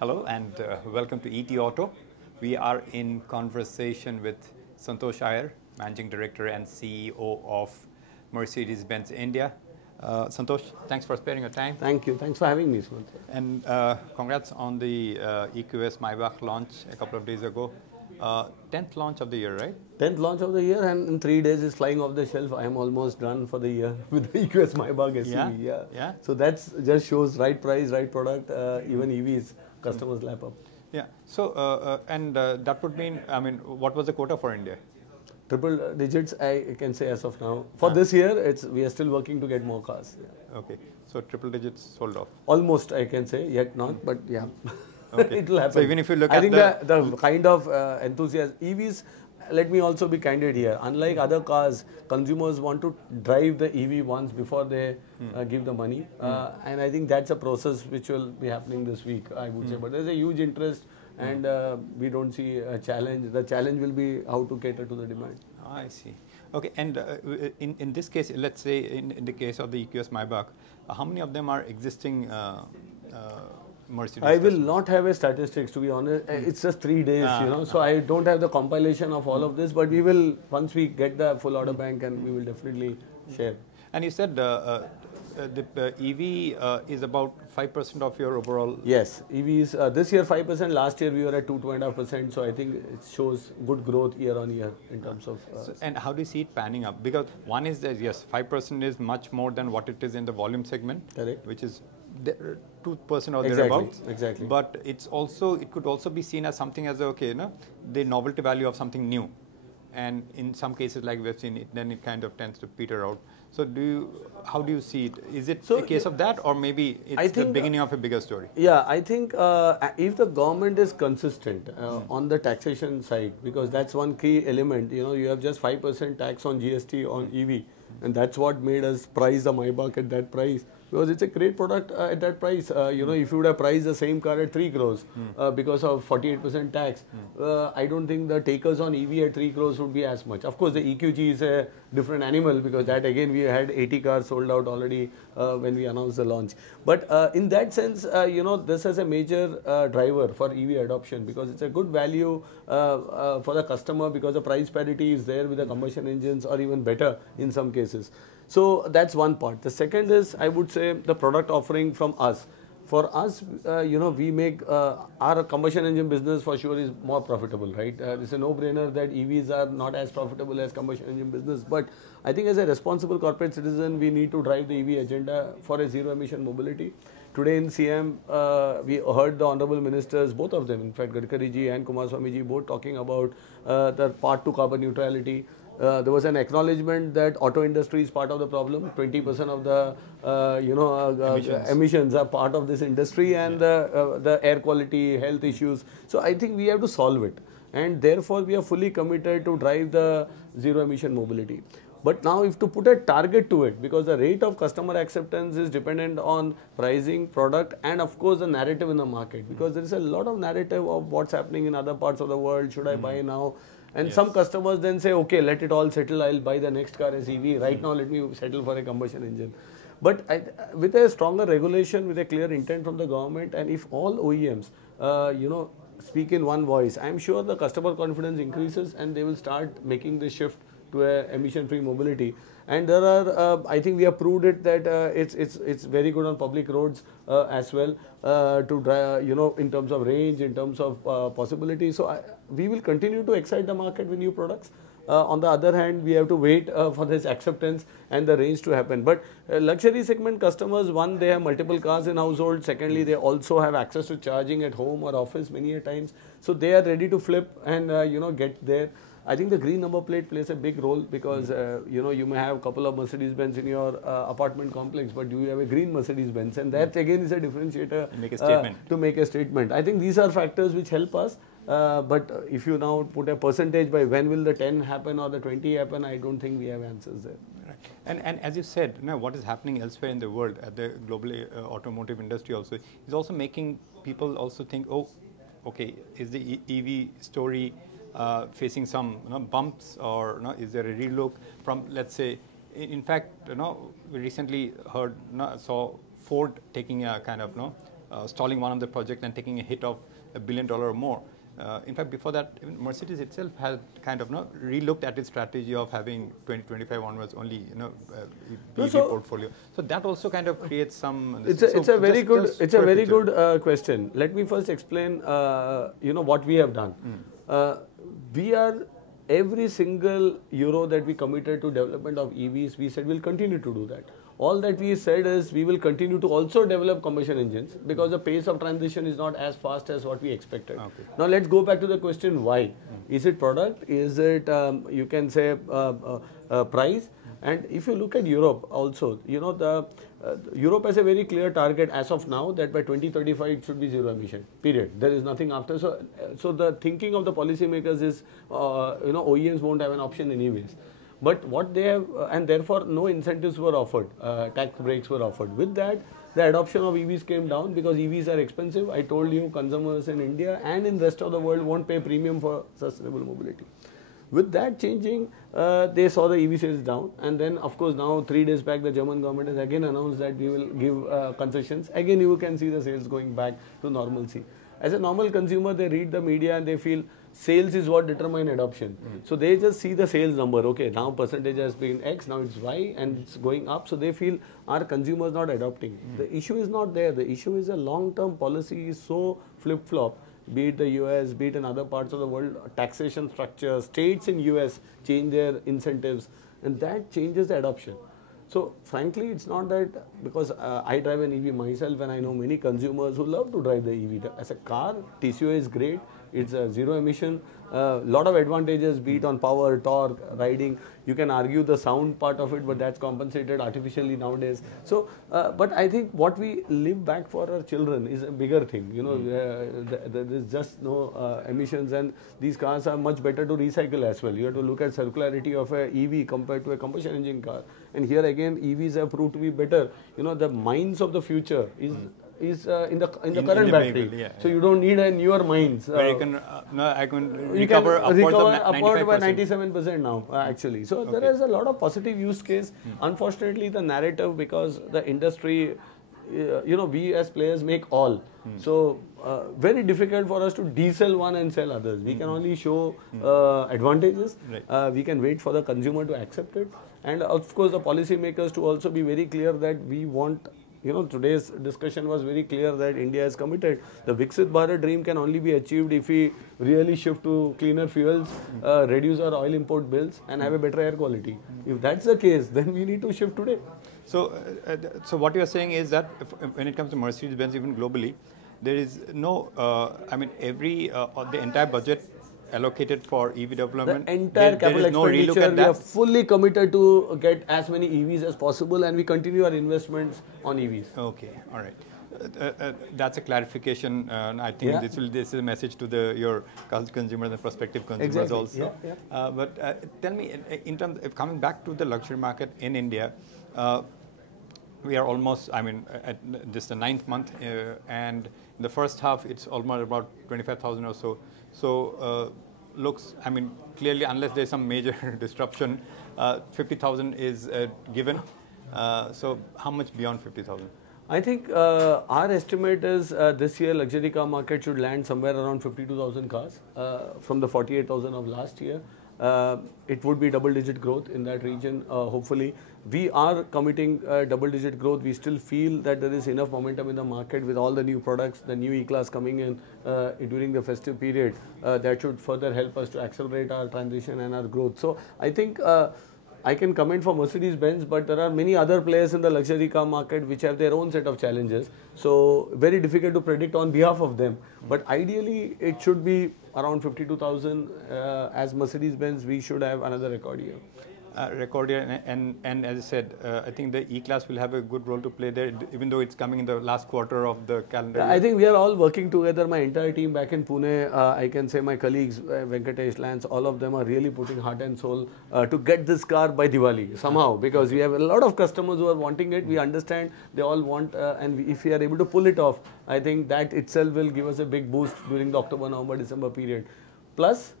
Hello and welcome to ET Auto. We are in conversation with Santosh Iyer, Managing Director and CEO of Mercedes-Benz India. Santosh, thanks for sparing your time. Thank you. Thanks for having me, Sumant. And congrats on the EQS Maybach launch a couple of days ago. 10th launch of the year, right? 10th launch of the year, and in 3 days it's flying off the shelf. I am almost done for the year with the EQS Maybach SUV. Yeah. So that just shows right price, right product, even EVs, customers lap up. Yeah. So, that would mean, I mean, what was the quota for India? Triple digits, I can say as of now. For this year, we are still working to get more cars. Yeah. Okay. So, triple digits sold off? Almost, I can say. Yet not, but yeah. Okay. It will happen. So, even if you look I at think the kind of enthusiasm, EVs, let me also be candid here. Unlike other cars, consumers want to drive the EV once before they give the money. And I think that's a process which will be happening this week, I would say. But there's a huge interest and we don't see a challenge. The challenge will be how to cater to the demand. I see. Okay, and in this case, let's say in the case of the EQS Maybach, how many of them are existing Mercedes I will customers? not have a statistics, to be honest. It's just 3 days, so I don't have the compilation of all of this, but we will, once we get the full order bank, and we will definitely share. And you said the EV is about 5% of your overall... Yes, EVs, this year 5%, last year we were at 2.5%, so I think it shows good growth year on year in terms of... and how do you see it panning up? Because one is that, yes, 5% is much more than what it is in the volume segment, correct, which is 2% or thereabouts. Exactly. But it could also be seen as something as the novelty value of something new. And in some cases, like we've seen it, then it kind of tends to peter out. So how do you see it? Is it a case of that, or maybe it's the beginning of a bigger story? Yeah, I think if the government is consistent on the taxation side, because that's one key element, you have just 5% tax on GST on EV, and that's what made us price the Maybach at that price. Because it's a great product at that price. If you would have priced the same car at 3 crores because of 48% tax, I don't think the takers on EV at 3 crores would be as much. Of course, the EQG is a different animal because that again we had 80 cars sold out already when we announced the launch. But in that sense, this is a major driver for EV adoption because it's a good value for the customer because the price parity is there with the combustion engines or even better in some cases. So that's one part. The second is, I would say, the product offering from us. For us, we make our combustion engine business for sure is more profitable, right? It's a no-brainer that EVs are not as profitable as combustion engine business. But I think as a responsible corporate citizen, we need to drive the EV agenda for a zero-emission mobility. Today in CM, we heard the honorable ministers, both of them, in fact, Gadkari ji and Kumaraswamy ji, both talking about the part to carbon neutrality. There was an acknowledgement that auto industry is part of the problem. 20% of the emissions are part of this industry, and the air quality, health issues. So I think we have to solve it, and therefore we are fully committed to drive the zero emission mobility. But now if to put a target to it, because the rate of customer acceptance is dependent on pricing, product, and of course the narrative in the market, because there is a lot of narrative of what's happening in other parts of the world. Should I buy now? And some customers then say, okay, let it all settle, I'll buy the next car as EV. Right now, let me settle for a combustion engine. But with a stronger regulation, with a clear intent from the government, and if all OEMs, speak in one voice, I'm sure the customer confidence increases and they will start making the shift to a emission-free mobility. And there are, I think we have proved it that it's very good on public roads as well to drive, in terms of range, in terms of possibilities. So we will continue to excite the market with new products. On the other hand, we have to wait for this acceptance and the range to happen. But luxury segment customers, one, they have multiple cars in household. Secondly, they also have access to charging at home or office many a times. So they are ready to flip and, get there. I think the green number plate plays a big role because, you may have a couple of Mercedes-Benz in your apartment complex, but do you have a green Mercedes-Benz? And that again is a differentiator to make a statement. I think these are factors which help us. But if you now put a percentage by when will the 10 happen or the 20 happen, I don't think we have answers there. Right. And as you said, what is happening elsewhere in the world at the global automotive industry also is also making people also think, oh, okay, is the EV story facing some bumps, or is there a relook from, let's say, in fact, we recently saw Ford taking a kind of stalling one of the projects and taking a hit of $1 billion or more. In fact, before that, even Mercedes itself had kind of relooked at its strategy of having 2025 onwards only EV portfolio. So that also kind of creates some. It's a very good question. Let me first explain what we have done. We are every single euro that we committed to development of EVs, we said we'll continue to do that. All that we said is we will continue to also develop combustion engines because the pace of transition is not as fast as what we expected. Okay. Now let's go back to the question why. Is it product? Is it, you can say, price? And if you look at Europe also, Europe has a very clear target as of now that by 2035 it should be zero emission, period. There is nothing after. So the thinking of the policymakers is, OEMs won't have an option anyways. But what they have, and therefore no incentives were offered, tax breaks were offered. With that, the adoption of EVs came down because EVs are expensive. I told you consumers in India and in the rest of the world won't pay premium for sustainable mobility. With that changing, they saw the EV sales down, and then of course now 3 days back the German government has again announced that we will give concessions. Again you can see the sales going back to normalcy. As a normal consumer, they read the media and they feel sales is what determine adoption. So they just see the sales number. Okay, now percentage has been X, now it's Y and it's going up. So they feel our consumers not adopting. The issue is not there. The issue is a long-term policy is so flip-flop. Be it the US, be it in other parts of the world, taxation structure, states in US change their incentives and that changes the adoption. So frankly, it's not that because I drive an EV myself and I know many consumers who love to drive the EV. As a car, TCO is great. It's a zero emission, lot of advantages, be it on power, torque, riding. You can argue the sound part of it, but that's compensated artificially nowadays. So, but I think what we leave back for our children is a bigger thing. There's just no emissions, and these cars are much better to recycle as well. You have to look at circularity of a EV compared to a combustion engine car. And here again, EVs have proved to be better. The minds of the future is in the current battery. Yeah, so you don't need a newer mines. Where you can recover upwards by 97% now actually. So there is a lot of positive use case. Unfortunately, the narrative, because the industry, we as players make all. So very difficult for us to de-sell one and sell others. We can only show advantages. Right. We can wait for the consumer to accept it, and of course the policymakers to also be very clear that we want. Today's discussion was very clear that India is committed. The Viksit Bharat dream can only be achieved if we really shift to cleaner fuels, reduce our oil import bills and have a better air quality. If that's the case, then we need to shift today. So what you are saying is that when it comes to Mercedes-Benz, even globally, there is no, the entire budget allocated for EV development. The entire capital expenditure, we are fully committed to get as many EVs as possible, and we continue our investments on EVs. Okay, all right. That's a clarification. I think this is a message to your consumers and prospective consumers also. Yeah. But tell me, in terms of coming back to the luxury market in India, we are almost, this is the 9th month, and in the first half, it's almost about 25,000 or so. So, looks, clearly, unless there's some major disruption, 50,000 is given. So, how much beyond 50,000? I think our estimate is this year luxury car market should land somewhere around 52,000 cars from the 48,000 of last year. It would be double-digit growth in that region, hopefully. We are committing double-digit growth. We still feel that there is enough momentum in the market with all the new products, the new E-Class coming in during the festive period. That should further help us to accelerate our transition and our growth. So I think I can comment for Mercedes-Benz, but there are many other players in the luxury car market which have their own set of challenges. So very difficult to predict on behalf of them. But ideally, it should be around 52,000. As Mercedes-Benz, we should have another record year. And as I said, I think the E-Class will have a good role to play there, even though it's coming in the last quarter of the calendar year. I think we are all working together. My entire team back in Pune, I can say my colleagues, Venkatesh, Lance, all of them are really putting heart and soul to get this car by Diwali somehow, because we have a lot of customers who are wanting it. We understand they all want, and if we are able to pull it off, I think that itself will give us a big boost during the October, November, December period. Plus,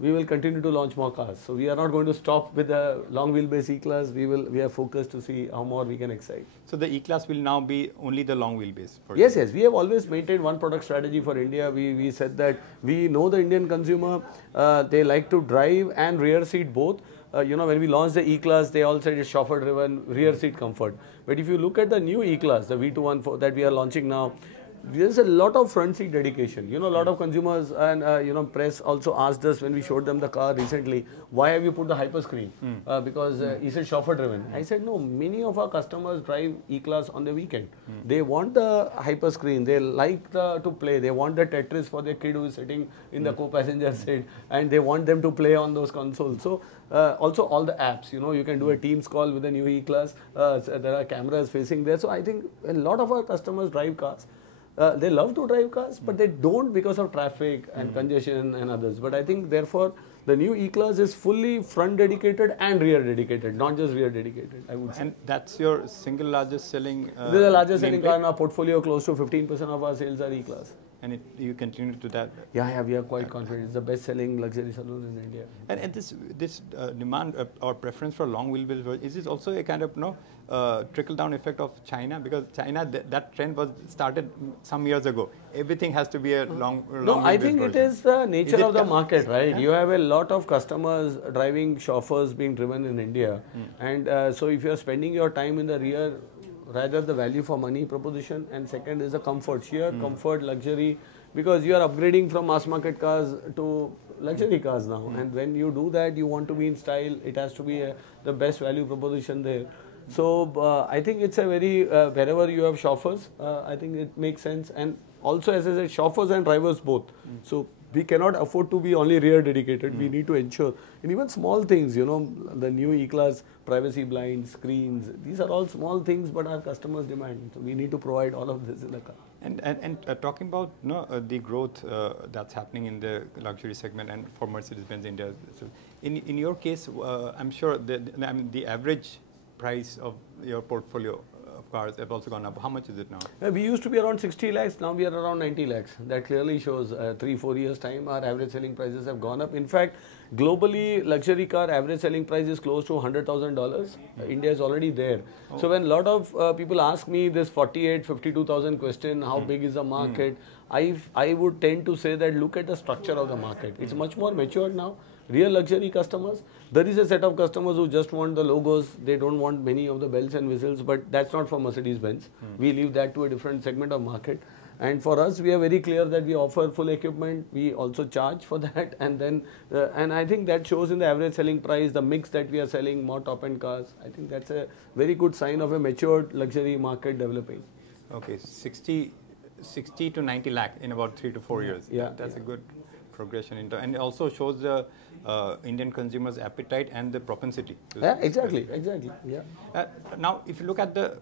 we will continue to launch more cars. So we are not going to stop with the long wheelbase E-Class. We are focused to see how more we can excite. So the E-Class will now be only the long wheelbase? Yes, yes. We have always maintained one product strategy for India. We said that we know the Indian consumer, they like to drive and rear seat both. When we launched the E-Class, they all said it's chauffeur driven, rear seat comfort. But if you look at the new E-Class, the V214 that we are launching now, there's a lot of front seat dedication. A lot of consumers and press also asked us when we showed them the car recently, why have you put the hyper screen? Because he said chauffeur driven. I said no, many of our customers drive E-Class on the weekend. They want the hyper screen. They like to play. They want the Tetris for their kid who is sitting in the co-passenger seat, and they want them to play on those consoles. So also all the apps, you can do a Teams call with the new E-Class. So there are cameras facing there. So I think a lot of our customers drive cars. They love to drive cars, but they don't because of traffic and congestion and others. But I think therefore the new E-Class is fully front dedicated and rear dedicated, not just rear dedicated, I would say. And that's your single largest selling? This is the largest selling car in our portfolio. Close to 15% of our sales are E-Class. And you continue to that? Yeah, we are quite confident. It's the best selling luxury saloon in India. And this demand or preference for long wheelbase, is this also a kind of trickle down effect of China? Because China, that trend was started some years ago. Everything has to be a long No, I think version. it is the nature of the market, right? Yeah? You have a lot of customers driving chauffeurs being driven in India. And so if you are spending your time in the rear, rather the value for money proposition, and second is the comfort, sheer comfort, luxury, because you are upgrading from mass market cars to luxury cars now. And when you do that, you want to be in style, it has to be the best value proposition there. So I think it's a very, wherever you have chauffeurs, I think it makes sense. And also, as I said, chauffeurs and drivers both. So we cannot afford to be only rear dedicated. We need to ensure, and even small things, the new E-Class privacy blinds, screens, these are all small things, but our customers demand. So we need to provide all of this in the car. And talking about the growth that's happening in the luxury segment and for Mercedes-Benz India, so in your case, I'm sure the average price of your portfolio of cars have also gone up. How much is it now? We used to be around 60 lakhs, now we are around 90 lakhs. That clearly shows 3-4 years time our average selling prices have gone up. In fact, globally luxury car average selling price is close to $100,000. India is already there. So when a lot of people ask me this 52,000 question, how big is the market? I would tend to say that look at the structure of the market. It's much more matured now. Real luxury customers, there is a set of customers who just want the logos, they don't want many of the bells and whistles, but that's not for Mercedes-Benz. We leave that to a different segment of market. And for us, we are very clear that we offer full equipment, we also charge for that, and then, and I think that shows in the average selling price, the mix that we are selling, more top-end cars. I think that's a very good sign of a matured luxury market developing. Okay, 60 to 90 lakh in about 3 to 4 years. Yeah, that's a good progression and it also shows the Indian consumers' appetite and the propensity. Yeah, exactly. Yeah. Now, if you look at the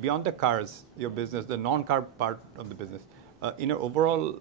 beyond the cars, your business, the non-car part of the business, in your overall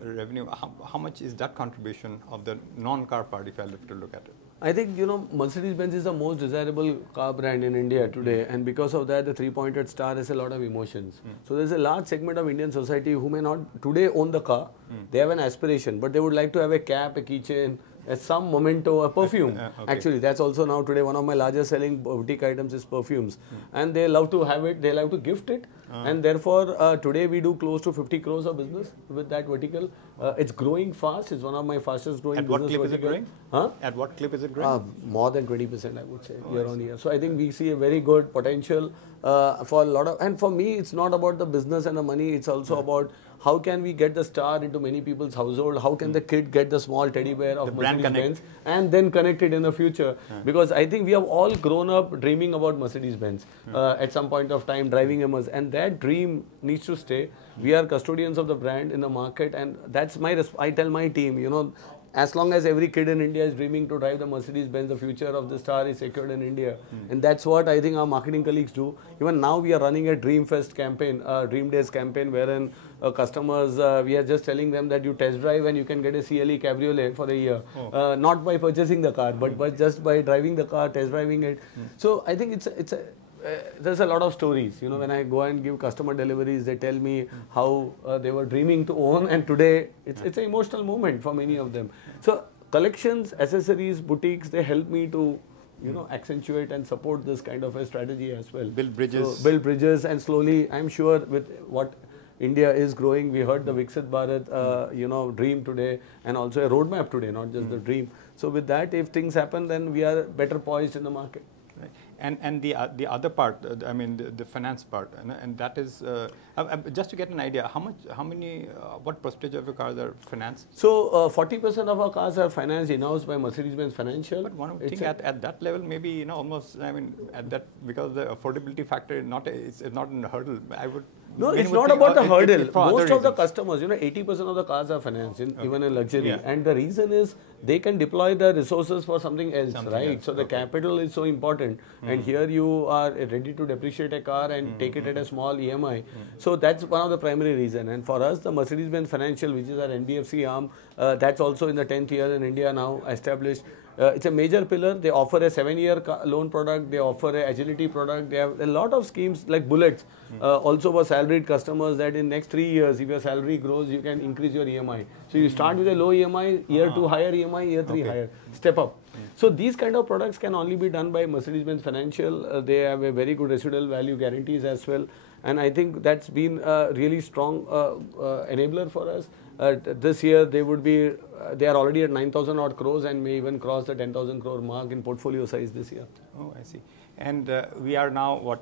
revenue, how much is that contribution of the non-car part? If I have to look at it, I think Mercedes-Benz is the most desirable car brand in India today, and because of that, the three-pointed star has a lot of emotions. So there's a large segment of Indian society who may not today own the car. They have an aspiration, but they would like to have a cap, a keychain, some memento, a perfume. Okay. Actually, that's also now today one of my largest selling boutique items is perfumes, and they love to have it. They love to gift it, and therefore today we do close to 50 crores of business with that vertical. It's growing fast. It's one of my fastest growing. At what clip vertical. is it growing? Huh? At what clip is it growing? More than 20%, I would say, year on year. So I think we see a very good potential for a lot of, and for me, it's not about the business and the money. It's also about how can we get the star into many people's household? How can the kid get the small teddy bear of Mercedes-Benz and then connect it in the future? Because I think we have all grown up dreaming about Mercedes-Benz at some point of time, driving a Mercedes, and that dream needs to stay. We are custodians of the brand in the market, and that's I tell my team, as long as every kid in India is dreaming to drive the Mercedes-Benz, the future of the star is secured in India. And that's what I think our marketing colleagues do. Even now we are running a Dream Fest campaign, Dream Days campaign, wherein customers, we are just telling them that you test drive and you can get a CLE Cabriolet for a year. Not by purchasing the car, but just by driving the car, test driving it. So I think there's a lot of stories. When I go and give customer deliveries, they tell me how they were dreaming to own, and today it's an emotional moment for many of them. So collections, accessories, boutiques, they help me to, you know, accentuate and support this kind of a strategy as well. Build bridges. So build bridges, and slowly, I'm sure with what India is growing, we heard the Viksit Bharat, you know, dream today, and also a roadmap today, not just the dream. So with that, if things happen, then we are better poised in the market. Right. And the other part, I mean the finance part, and that is just to get an idea, what percentage of your cars are financed? So 40% of our cars are financed in-house by Mercedes-Benz Financial. But one thing at that level, maybe, you know, almost, I mean, at that, because the affordability factor is not a hurdle. I would. No, it's not about the hurdle. Most of the customers, you know, 80% of the cars are financed, even in luxury. Yeah. And the reason is they can deploy the resources for something else, right? So the capital is so important. And here you are ready to depreciate a car and take it at a small EMI. So that's one of the primary reasons. And for us, the Mercedes-Benz Financial, which is our NBFC arm, that's also in the 10th year in India now established. It's a major pillar. They offer a 7-year loan product. They offer a agility product. They have a lot of schemes like bullets. Also for salaried customers, that in next 3 years, if your salary grows, you can increase your EMI. So you start with a low EMI, year 2 higher EMI, year 3 higher, step up. So these kind of products can only be done by Mercedes-Benz Financial. They have a very good residual value guarantees as well. And I think that's been a really strong enabler for us. This year they would be, they are already at 9,000 odd crores and may even cross the 10,000 crore mark in portfolio size this year. Oh, I see. And we are now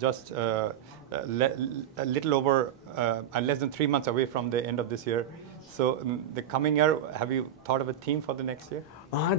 just a little over, less than 3 months away from the end of this year. So the coming year, have you thought of a theme for the next year?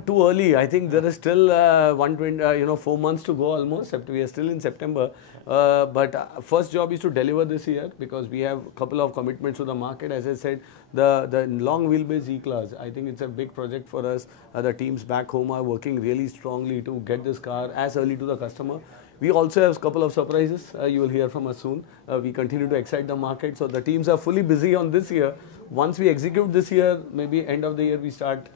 Too early. I think there is still 4 months to go almost. We are still in September. But first job is to deliver this year, because we have a couple of commitments to the market. As I said, the long wheelbase E-Class, I think it's a big project for us. The teams back home are working really strongly to get this car as early to the customer. We also have a couple of surprises. You will hear from us soon. We continue to excite the market. So the teams are fully busy on this year. Once we execute this year, maybe end of the year, we start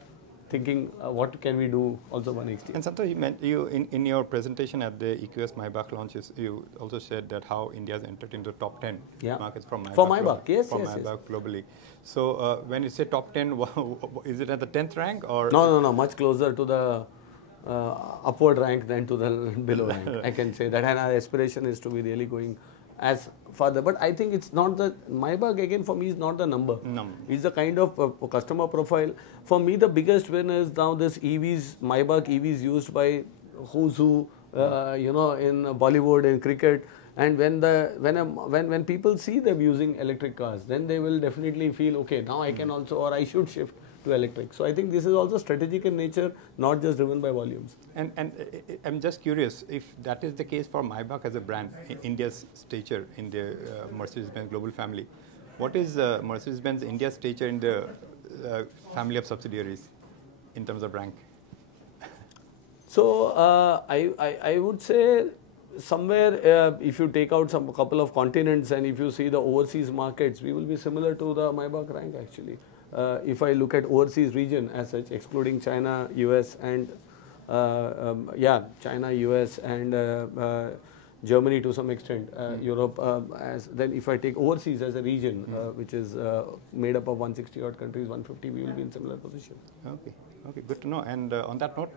thinking what can we do also for next year. And Santosh, you in your presentation at the EQS Maybach launches, you also said that how India has entered into the top 10 markets from Maybach. For Maybach, yes. Globally. So when you say top 10, is it at the 10th rank or? No, much closer to the upward rank than to the below rank. I can say that, and our aspiration is to be really going as further. But I think it's not the, Maybach again for me is not the number. It's the kind of customer profile. For me, the biggest win is now this EVs, Maybach EVs used by who's who, you know, in Bollywood, in cricket. And when people see them using electric cars, then they will definitely feel, okay, now I can also, or I should shift to electric. So I think this is also strategic in nature, not just driven by volumes. And I'm just curious, if that is the case for Maybach as a brand, India's stature in the Mercedes-Benz global family, what is Mercedes-Benz India's stature in the family of subsidiaries in terms of rank? So I would say somewhere, if you take out a couple of continents and if you see the overseas markets, we will be similar to the Maybach rank actually. If I look at overseas region as such, excluding China, US and China, US and Germany to some extent, Europe, then if I take overseas as a region, which is made up of 160 odd countries, 150, we will be in similar position. Okay, good to know. And on that note,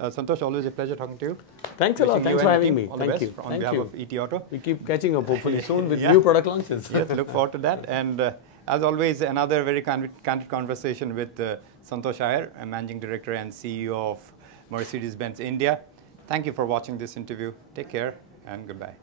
Santosh, always a pleasure talking to you. Thanks a lot. Thanks for having me. Thank you. On behalf of ET Auto. We keep catching up hopefully soon with new product launches. Yes, look forward to that. And as always, another very candid conversation with Santosh Iyer, a Managing Director and CEO of Mercedes-Benz India. Thank you for watching this interview. Take care and goodbye.